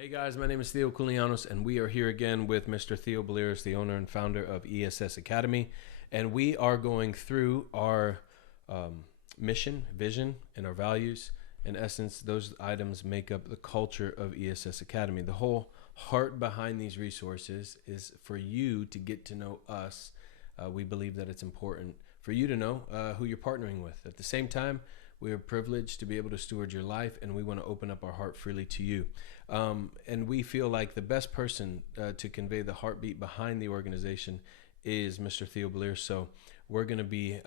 Hey guys, my name is Theo Koulianos, and we are here again with Mr. Theo Beliers, the owner and founder of ESS Academy. And we are going through our mission, vision, and our values. In essence, those items make up the culture of ESS Academy. The whole heart behind these resources is for you to get to know us. We believe that it's important for you to know who you're partnering with. At the same time, we are privileged to be able to steward your life, and we want to open up our heart freely to you. And we feel like the best person to convey the heartbeat behind the organization is Mr. Theo Beliers. So we're going to be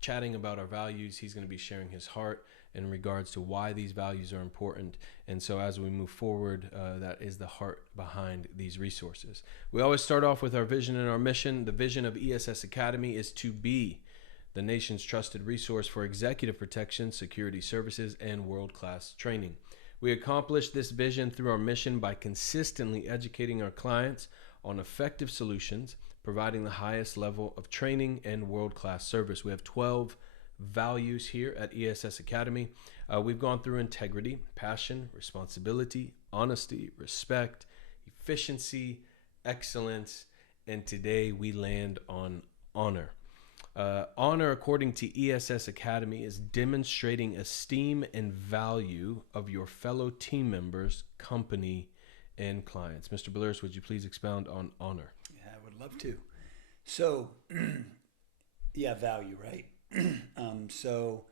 chatting about our values. He's going to be sharing his heart in regards to why these values are important. And so as we move forward, that is the heart behind these resources. We always start off with our vision and our mission. The vision of ESS Academy is to be the nation's trusted resource for executive protection, security services, and world-class training. We accomplish this vision through our mission by consistently educating our clients on effective solutions, providing the highest level of training and world-class service. We have 12 values here at ESS Academy. We've gone through integrity, passion, responsibility, honesty, respect, efficiency, excellence, and today we land on honor. Honor, according to ESS Academy, is demonstrating esteem and value of your fellow team members, company, and clients. Mr. Beliers, would you please expound on honor? Yeah, I would love to. So, yeah, value, right? So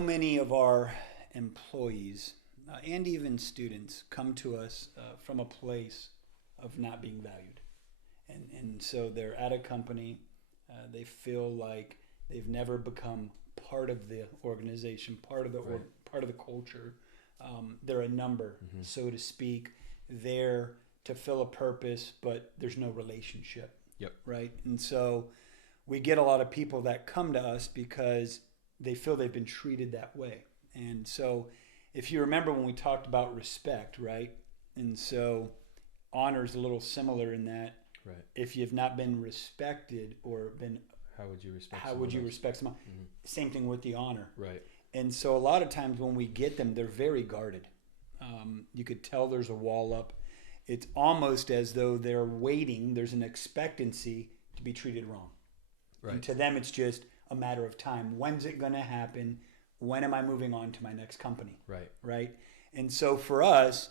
many of our employees and even students come to us from a place of not being valued. And so they're at a company. They feel like they've never become part of the organization, part of the culture. They're a number, so to speak, there to fill a purpose, but there's no relationship. Yep. Right. And so we get a lot of people that come to us because they feel they've been treated that way. And so if you remember when we talked about respect, right? And so honor is a little similar in that. Right. If you've not been respected or been, how would you respect someone? Mm-hmm. Same thing with the honor. Right. And so a lot of times when we get them, they're very guarded. You could tell there's a wall up. It's almost as though they're waiting. There's an expectancy to be treated wrong. Right. And to them, it's just a matter of time. When's it going to happen? When am I moving on to my next company? Right. Right. And so for us,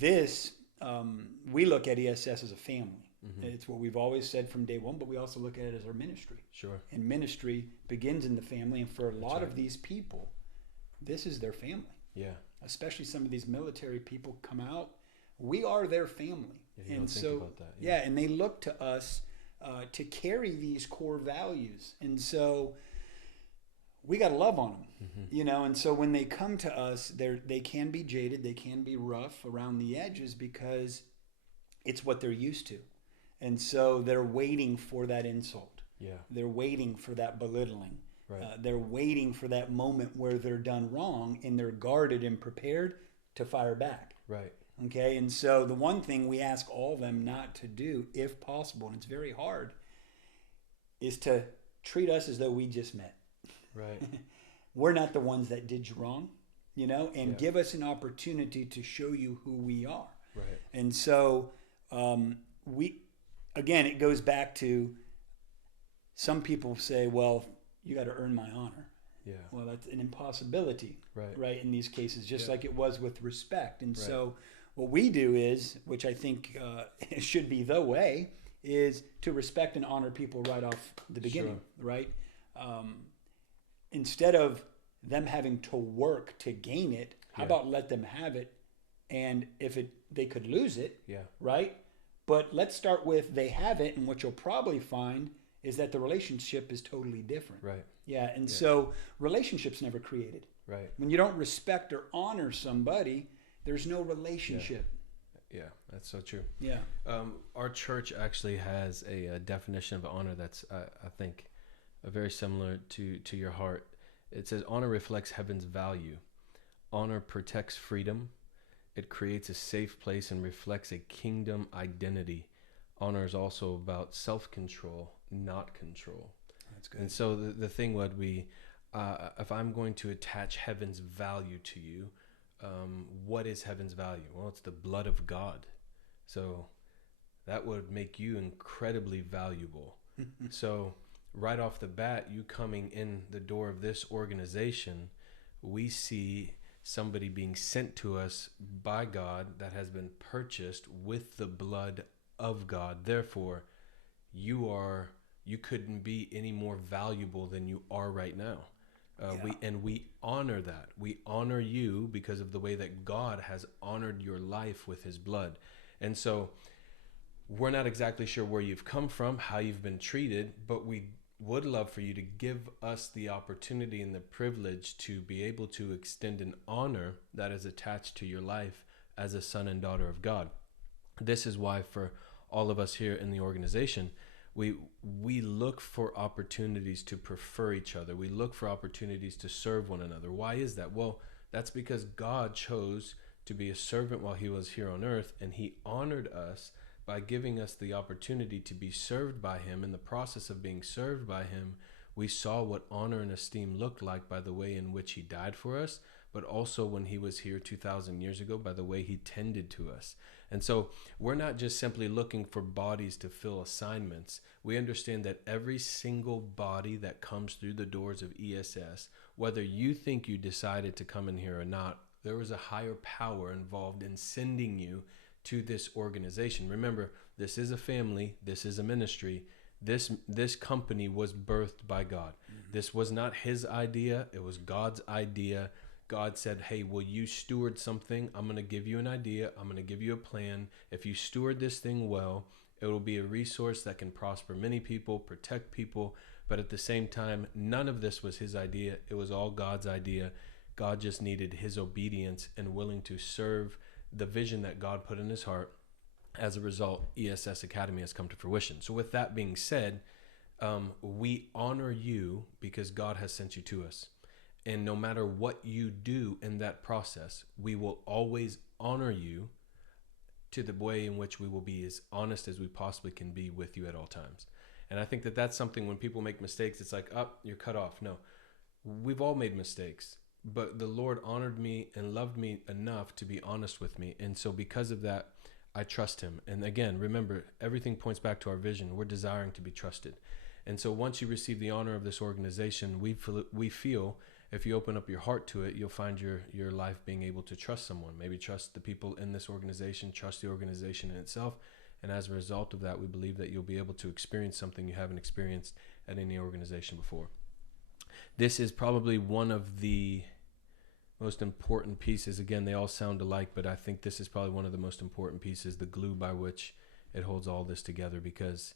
we look at ESS as a family. Mm-hmm. It's what we've always said from day one, but we also look at it as our ministry. Sure. And ministry begins in the family. And for a lot of these people, this is their family. Yeah. Especially some of these military people come out. We are their family. Yeah, you don't think about that. Yeah, and they look to us to carry these core values. And so we got to love on them, and so when they come to us, they can be jaded, they can be rough around the edges because it's what they're used to. And so they're waiting for that insult. Yeah. They're waiting for that belittling. Right. They're waiting for that moment where they're done wrong and they're guarded and prepared to fire back. Right. Okay, and so the one thing we ask all of them not to do, if possible, and it's very hard, is to treat us as though we just met. Right. We're not the ones that did you wrong, and give us an opportunity to show you who we are. Right. And so it goes back to some people say, well, you got to earn my honor. Yeah. Well, that's an impossibility, right? In these cases, just like it was with respect. And so what we do is, which I think should be the way, is to respect and honor people right off the beginning, right? Instead of them having to work to gain it, how about let them have it? And if they could lose it, right? But let's start with they have it, and what you'll probably find is that the relationship is totally different. Right. Yeah, and so relationships never created. Right. When you don't respect or honor somebody, there's no relationship. Yeah, that's so true. Yeah. Our church actually has a definition of honor that's, I think, very similar to your heart. It says, honor reflects heaven's value. Honor protects freedom. It creates a safe place and reflects a kingdom identity. Honor is also about self-control, not control. That's good. And so the thing would be, if I'm going to attach heaven's value to you, what is heaven's value? Well, it's the blood of God. So that would make you incredibly valuable. So right off the bat, you coming in the door of this organization, we see somebody being sent to us by God that has been purchased with the blood of God. Therefore, you couldn't be any more valuable than you are right now. We honor that. We honor you because of the way that God has honored your life with his blood. And so we're not exactly sure where you've come from, how you've been treated, but we would love for you to give us the opportunity and the privilege to be able to extend an honor that is attached to your life as a son and daughter of God. This is why for all of us here in the organization, we look for opportunities to prefer each other. We look for opportunities to serve one another. Why is that? Well, that's because God chose to be a servant while he was here on earth, and he honored us by giving us the opportunity to be served by him. In the process of being served by him, we saw what honor and esteem looked like by the way in which he died for us, but also when he was here 2,000 years ago by the way he tended to us. And so we're not just simply looking for bodies to fill assignments. We understand that every single body that comes through the doors of ESS, whether you think you decided to come in here or not, there was a higher power involved in sending you to this organization. Remember, this is a family. This is a ministry. This company was birthed by God. Mm-hmm. This was not his idea. It was God's idea. God said, hey, will you steward something? I'm going to give you an idea. I'm going to give you a plan. If you steward this thing well, it will be a resource that can prosper many people, protect people. But at the same time, none of this was his idea. It was all God's idea. God just needed his obedience and willing to serve the vision that God put in his heart. As a result, ESS Academy has come to fruition. So with that being said, we honor you because God has sent you to us. And no matter what you do in that process, we will always honor you to the way in which we will be as honest as we possibly can be with you at all times. And I think that that's something when people make mistakes, it's like, oh, you're cut off. No, we've all made mistakes, but the Lord honored me and loved me enough to be honest with me. And so because of that, I trust him. And again, remember, everything points back to our vision. We're desiring to be trusted. And so once you receive the honor of this organization, we feel if you open up your heart to it, you'll find your life being able to trust someone, maybe trust the people in this organization, trust the organization in itself. And as a result of that, we believe that you'll be able to experience something you haven't experienced at any organization before. This is probably one of the most important pieces. Again, they all sound alike, but I think this is probably one of the most important pieces, the glue by which it holds all this together, because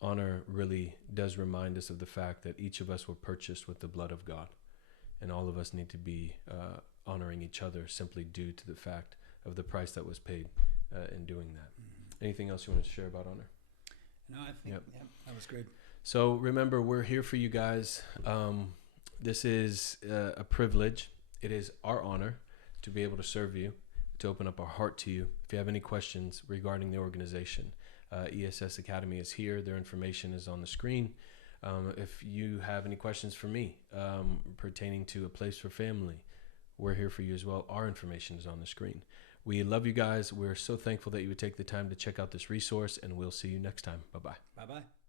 honor really does remind us of the fact that each of us were purchased with the blood of God. And all of us need to be honoring each other simply due to the fact of the price that was paid in doing that. Mm-hmm. Anything else you want to share about honor? No, I think that was good. So remember, we're here for you guys. This is a privilege. It is our honor to be able to serve you, to open up our heart to you. If you have any questions regarding the organization, ESS Academy is here. Their information is on the screen. If you have any questions for me pertaining to a place for family, we're here for you as well. Our information is on the screen. We love you guys. We're so thankful that you would take the time to check out this resource, and we'll see you next time. Bye-bye. Bye-bye.